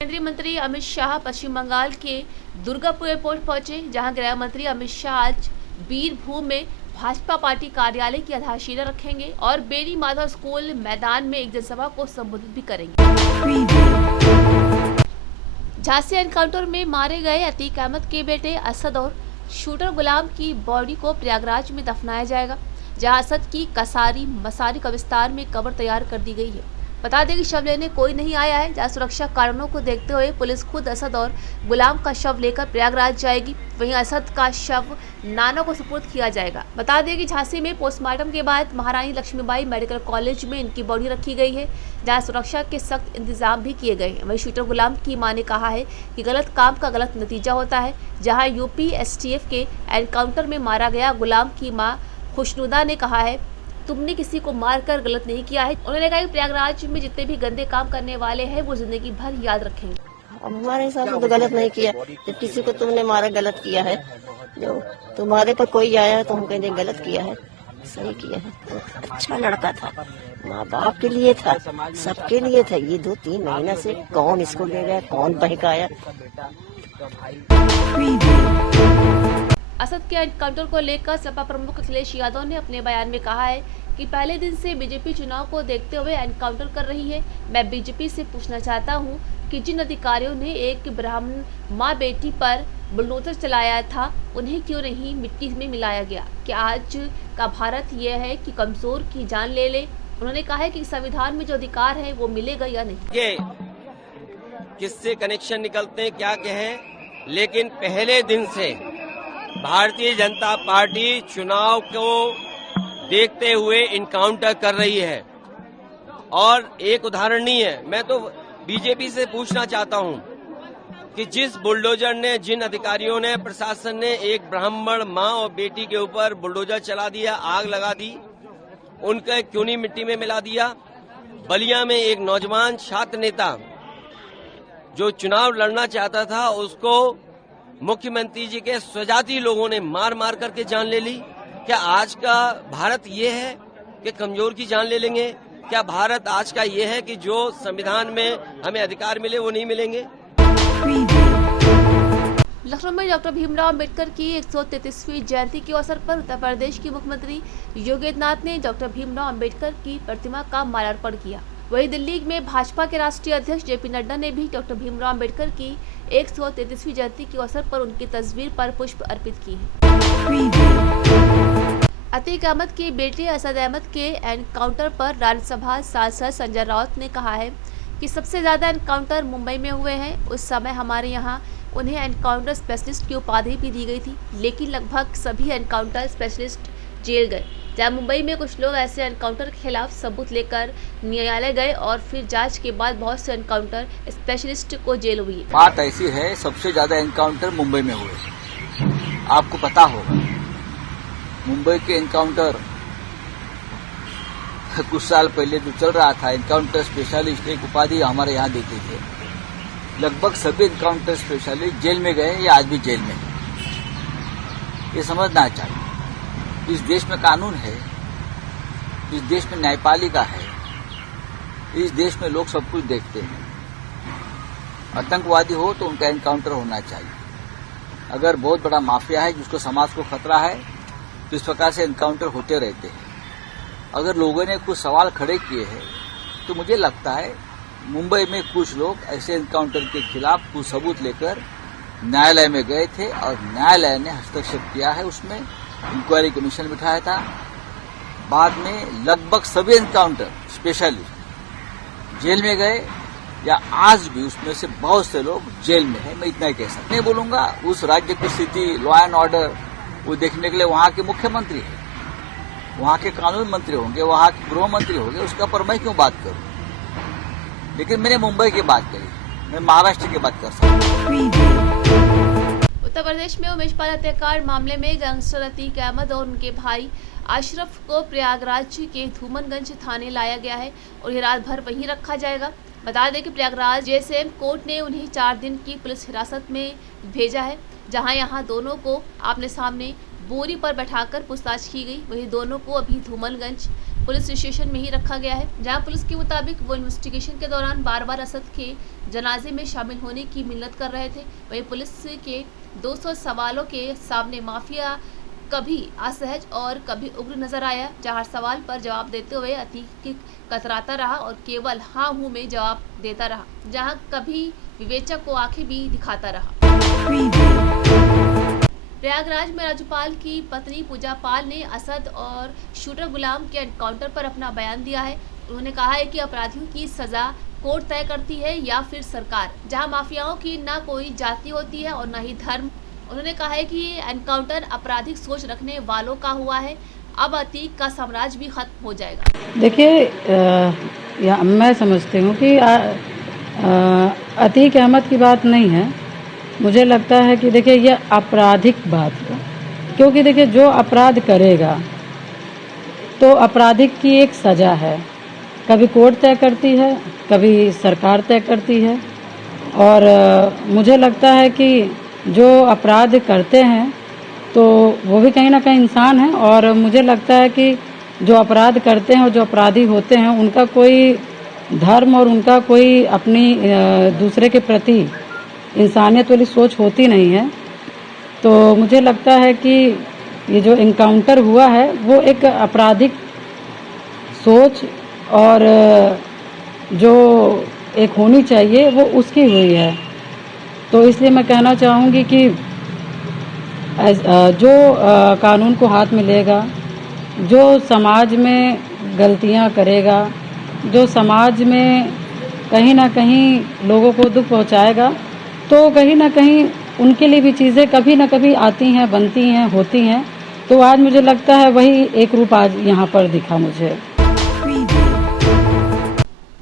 केंद्रीय मंत्री अमित शाह पश्चिम बंगाल के दुर्गापुर एयरपोर्ट पहुंचे, जहां गृह मंत्री अमित शाह आज बीरभूम में भाजपा पार्टी कार्यालय की आधारशिला रखेंगे और बेनी माधव स्कूल मैदान में एक जनसभा को संबोधित भी करेंगे। झांसी एनकाउंटर में मारे गए अतीक अहमद के बेटे असद और शूटर गुलाम की बॉडी को प्रयागराज में दफनाया जाएगा, जहां असद की कसारी मसारी कब्रिस्तान में कब्र तैयार कर दी गई है। बता दें कि शव लेने कोई नहीं आया है, जहां सुरक्षा कारणों को देखते हुए पुलिस खुद असद और गुलाम का शव लेकर प्रयागराज जाएगी। वहीं असद का शव नाना को सुपुर्द किया जाएगा। बता दें कि झांसी में पोस्टमार्टम के बाद महारानी लक्ष्मीबाई मेडिकल कॉलेज में इनकी बॉडी रखी गई है, जहां सुरक्षा के सख्त इंतजाम भी किए गए हैं। वहीं शूटर गुलाम की मां ने कहा है कि गलत काम का गलत नतीजा होता है। जहाँ यूपी STF के एनकाउंटर में मारा गया गुलाम की मां खुशनुदा ने कहा है, तुमने किसी को मारकर गलत नहीं किया है। उन्होंने कहा कि प्रयागराज में जितने भी गंदे काम करने वाले हैं वो जिंदगी भर याद रखेंगे। हमारे हिसाब से तो गलत नहीं किया। जब किसी को तुमने मारा गलत किया है, जो तुम्हारे पर कोई आया है तो हम कहेंगे गलत किया है, सही किया है। तो अच्छा लड़का था, माँ बाप के लिए था, सबके लिए था। ये 2-3 महीना से कौन इसको ले गया, कौन बहकाया। असद के एनकाउंटर को लेकर सपा प्रमुख अखिलेश यादव ने अपने बयान में कहा है कि पहले दिन से बीजेपी चुनाव को देखते हुए एनकाउंटर कर रही है। मैं बीजेपी से पूछना चाहता हूं कि जिन अधिकारियों ने एक ब्राह्मण मां बेटी पर बुलडोजर चलाया था, उन्हें क्यों नहीं मिट्टी में मिलाया गया। क्या आज का भारत यह है कि कमजोर की जान ले ले। उन्होंने कहा है कि संविधान में जो अधिकार है वो मिलेगा या नहीं। किससे कनेक्शन निकलते हैं क्या कहें, लेकिन पहले दिन से भारतीय जनता पार्टी चुनाव को देखते हुए इनकाउंटर कर रही है। और एक उदाहरण नहीं है, मैं तो बीजेपी से पूछना चाहता हूं कि जिस बुलडोजर ने, जिन अधिकारियों ने, प्रशासन ने एक ब्राह्मण मां और बेटी के ऊपर बुलडोजर चला दिया, आग लगा दी, उनका क्यों नहीं मिट्टी में मिला दिया। बलिया में एक नौजवान छात्र नेता जो चुनाव लड़ना चाहता था, उसको मुख्यमंत्री जी के स्वजाति लोगों ने मार मार करके जान ले ली। क्या आज का भारत ये है कि कमजोर की जान ले लेंगे? क्या भारत आज का ये है कि जो संविधान में हमें अधिकार मिले वो नहीं मिलेंगे? लखनऊ में डॉक्टर भीमराव अम्बेडकर की 133वीं जयंती के अवसर पर उत्तर प्रदेश के मुख्यमंत्री योगी आदित्यनाथ ने डॉक्टर भीमराव अम्बेडकर की प्रतिमा का माल्यार्पण किया। वहीं दिल्ली में भाजपा के राष्ट्रीय अध्यक्ष JP नड्डा ने भी डॉक्टर भीमराव अम्बेडकर की 133वीं जयंती के अवसर पर उनकी तस्वीर पर पुष्प अर्पित की है। अतीक अहमद के बेटे असद अहमद के एनकाउंटर पर राज्यसभा सांसद संजय राउत ने कहा है कि सबसे ज्यादा एनकाउंटर मुंबई में हुए हैं। उस समय हमारे यहाँ उन्हें एनकाउंटर स्पेशलिस्ट की उपाधि भी दी गई थी, लेकिन लगभग सभी एनकाउंटर स्पेशलिस्ट जेल गए। जहाँ मुंबई में कुछ लोग ऐसे एनकाउंटर के खिलाफ सबूत लेकर न्यायालय गए और फिर जांच के बाद बहुत से एनकाउंटर स्पेशलिस्ट को जेल हुई। बात ऐसी है, सबसे ज्यादा एनकाउंटर मुंबई में हुए। आपको पता होगा मुंबई के एनकाउंटर कुछ साल पहले जो चल रहा था, एनकाउंटर स्पेशलिस्ट एक उपाधि हमारे यहाँ देते थे। लगभग सभी एनकाउंटर स्पेशलिस्ट जेल में गए या आज भी जेल में हैं। ये समझना चाहिए, इस देश में कानून है, इस देश में न्यायपालिका है, इस देश में लोग सब कुछ देखते हैं। आतंकवादी हो तो उनका एनकाउंटर होना चाहिए। अगर बहुत बड़ा माफिया है जिसको समाज को खतरा है तो इस प्रकार से एनकाउंटर होते रहते हैं। अगर लोगों ने कुछ सवाल खड़े किए हैं तो मुझे लगता है मुंबई में कुछ लोग ऐसे एनकाउंटर के खिलाफ कुछ सबूत लेकर न्यायालय में गए थे और न्यायालय ने हस्तक्षेप किया है, उसमें इंक्वायरी कमीशन बिठाया था। बाद में लगभग सभी एनकाउंटर स्पेशलिस्ट जेल में गए या आज भी उसमें से बहुत से लोग जेल में हैं। मैं इतना ही कह सकता, नहीं बोलूंगा उस राज्य की स्थिति, लॉ एंड ऑर्डर वो देखने के लिए वहां के मुख्यमंत्री है, वहां के कानून मंत्री होंगे, वहां के गृह मंत्री होंगे, उसका पर मैं क्यों बात करूं। लेकिन मैंने मुंबई की बात करी, मैं महाराष्ट्र की बात कर सकता हूँ। उत्तर प्रदेश में उमेश पाल हत्याकांड मामले में गैंगस्टर अतीक अहमद और उनके भाई अशरफ को प्रयागराज के धूमनगंज थाने लाया गया है और ये रात भर वहीं रखा जाएगा। बता दें कि प्रयागराज JSM कोर्ट ने उन्हें 4 दिन की पुलिस हिरासत में भेजा है, जहां यहां दोनों को आमने सामने बोरी पर बैठाकर पूछताछ की गई। वहीं दोनों को अभी धूमनगंज पुलिस स्टेशन में ही रखा गया है, जहां पुलिस के मुताबिक वो इन्वेस्टिगेशन के दौरान बार बार असद के जनाजे में शामिल होने की मिन्नत कर रहे थे। वहीं पुलिस के 200 सवालों के सामने माफिया कभी असहज और कभी उग्र नजर आया, जहां हर सवाल पर जवाब देते हुए अतीक कतराता रहा और केवल हाँ हूँ में जवाब देता रहा, जहां कभी विवेचक को आंखें भी दिखाता रहा। प्रयागराज में राज्यपाल की पत्नी पूजा पाल ने असद और शूटर गुलाम के एनकाउंटर पर अपना बयान दिया है। उन्होंने कहा है कि अपराधियों की सजा कोर्ट तय करती है या फिर सरकार, जहां माफियाओं की ना कोई जाति होती है और न ही धर्म। उन्होंने कहा है कि ये एनकाउंटर आपराधिक सोच रखने वालों का हुआ है, अब अतीक का साम्राज्य भी खत्म हो जाएगा। देखिए, मैं समझती हूँ कि अतीक अहमद की बात नहीं है। मुझे लगता है कि देखिए ये आपराधिक बात है, क्योंकि देखिए जो अपराध करेगा तो आपराधिक की एक सजा है, कभी कोर्ट तय करती है, कभी सरकार तय करती है। और मुझे लगता है कि जो अपराध करते हैं तो वो भी कहीं ना कहीं इंसान हैं, और मुझे लगता है कि जो अपराध करते हैं और जो अपराधी होते हैं उनका कोई धर्म और उनका कोई अपनी दूसरे के प्रति इंसानियत वाली सोच होती नहीं है। तो मुझे लगता है कि ये जो इनकाउंटर हुआ है वो एक आपराधिक सोच और जो एक होनी चाहिए वो उसकी हुई है। तो इसलिए मैं कहना चाहूँगी कि जो कानून को हाथ में लेगा, जो समाज में गलतियाँ करेगा, जो समाज में कहीं ना कहीं लोगों को दुख पहुँचाएगा, तो कहीं ना कहीं उनके लिए भी चीज़ें कभी ना कभी आती हैं, बनती हैं, होती हैं। तो आज मुझे लगता है वही एक रूप आज यहाँ पर दिखा मुझे।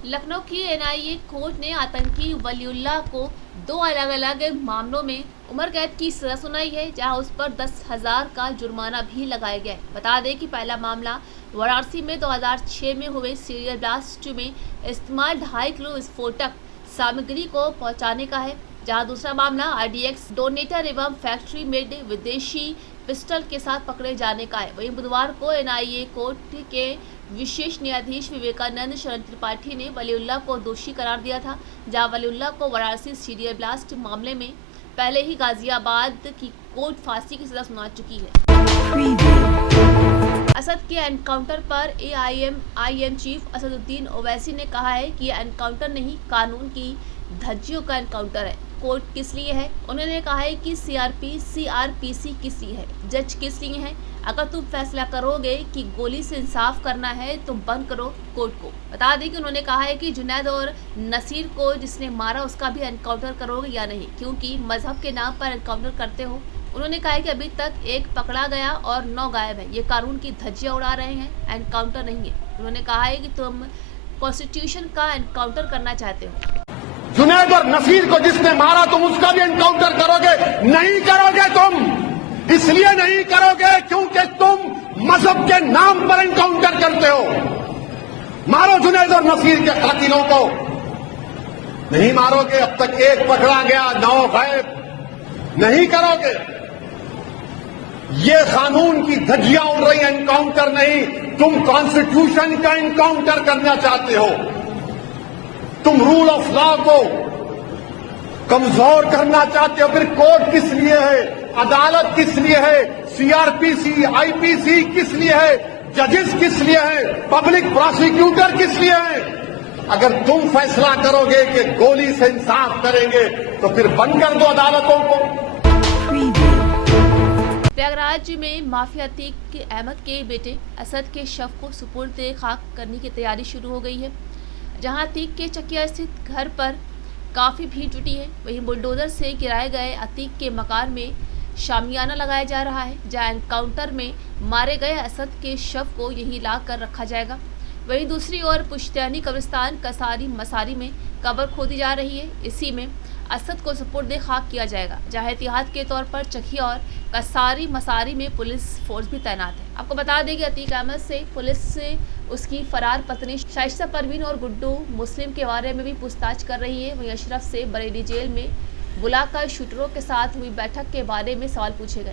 लखनऊ की एनआईए कोर्ट ने आतंकी वलीउल्लाह को 2 अलग अलग मामलों में उम्र कैद की सजा सुनाई है, जहां उस पर 10,000 का जुर्माना भी लगाया गया है। बता दें कि पहला मामला वाराणसी में 2006 में हुए सीरियल ब्लास्ट में इस्तेमाल 2.5 किलो विस्फोटक सामग्री को पहुंचाने का है, जहां दूसरा मामला आरडीएक्स डोनेटर एवं फैक्ट्री मेड विदेशी पिस्टल के साथ पकड़े जाने का है। वहीं बुधवार को एनआईए कोर्ट के विशेष न्यायाधीश विवेकानंद शरण त्रिपाठी ने वलीउल्लाह को दोषी करार दिया था, जहां वलीउल्लाह को वाराणसी सीरियल ब्लास्ट मामले में पहले ही गाजियाबाद की कोर्ट फांसी की सजा सुना चुकी है। असद के एनकाउंटर पर एआईएम चीफ असदुद्दीन ओवैसी ने कहा है कि यह एनकाउंटर नहीं, कानून की धज्जियों का एनकाउंटर है। कोर्ट किस लिए है? उन्होंने कहा है कि सीआरपीसी किस लिए है, जज किस लिए है। अगर तुम फैसला करोगे कि गोली से इंसाफ करना है तो बंद करो कोर्ट को। बता दें कि उन्होंने कहा है कि जुनैद और नसीर को जिसने मारा उसका भी एनकाउंटर करोगे या नहीं, क्योंकि मजहब के नाम पर एनकाउंटर करते हो। उन्होंने कहा है कि अभी तक 1 पकड़ा गया और 9 गायब है। ये कानून की धज्जियां उड़ा रहे हैं, एनकाउंटर नहीं है। उन्होंने कहा है कि तुम कॉन्स्टिट्यूशन का एनकाउंटर करना चाहते हो। जुनैद और नसीर को जिसने मारा तुम उसका भी एनकाउंटर करोगे? नहीं करोगे तुम। इसलिए नहीं करोगे क्योंकि तुम मजहब के नाम पर एनकाउंटर करते हो। मारो जुनैद और नसीर के कातिलों को। नहीं मारोगे, अब तक 1 पकड़ा गया, 9 गायब। नहीं करोगे। ये कानून की धज्जियां उड़ रही, एनकाउंटर नहीं। तुम कॉन्स्टिट्यूशन का एनकाउंटर करना चाहते हो। तुम रूल ऑफ लॉ को कमजोर करना चाहते हो। फिर कोर्ट किस लिए है? अदालत किस लिए है? सीआरपीसी, आईपीसी किस लिए है? जजेस किस लिए है? पब्लिक प्रोसिक्यूटर किस लिए है? अगर तुम फैसला करोगे कि गोली से इंसाफ करेंगे तो फिर बंद कर दो अदालतों को। प्रयागराज में माफिया अतीक अहमद के बेटे असद के शव को सुपुर्द खाक करने की तैयारी शुरू हो गई है, जहां अतीक के चकिया स्थित घर पर काफ़ी भीड़ जुटी है। वहीं बुलडोजर से गिराए गए अतीक के मकान में शामियाना लगाया जा रहा है, जहां एनकाउंटर में मारे गए असद के शव को यहीं ला कर रखा जाएगा। वहीं दूसरी ओर पुश्तैनी कब्रिस्तान कसारी मसारी में कब्र खोदी जा रही है। इसी में असद को सुपुर्द खाक किया जाएगा, जहां एहतियात के तौर पर चकिया और कसारी मसारी में पुलिस फोर्स भी तैनात है। आपको बता दें कि अतीक अहमद से पुलिस से उसकी फरार पत्नी शाइस्ता परवीन और गुड्डू मुस्लिम के बारे में भी पूछताछ कर रही है। वहीं अशरफ से बरेली जेल में बुलाकर शूटरों के साथ हुई बैठक के बारे में सवाल पूछे गए।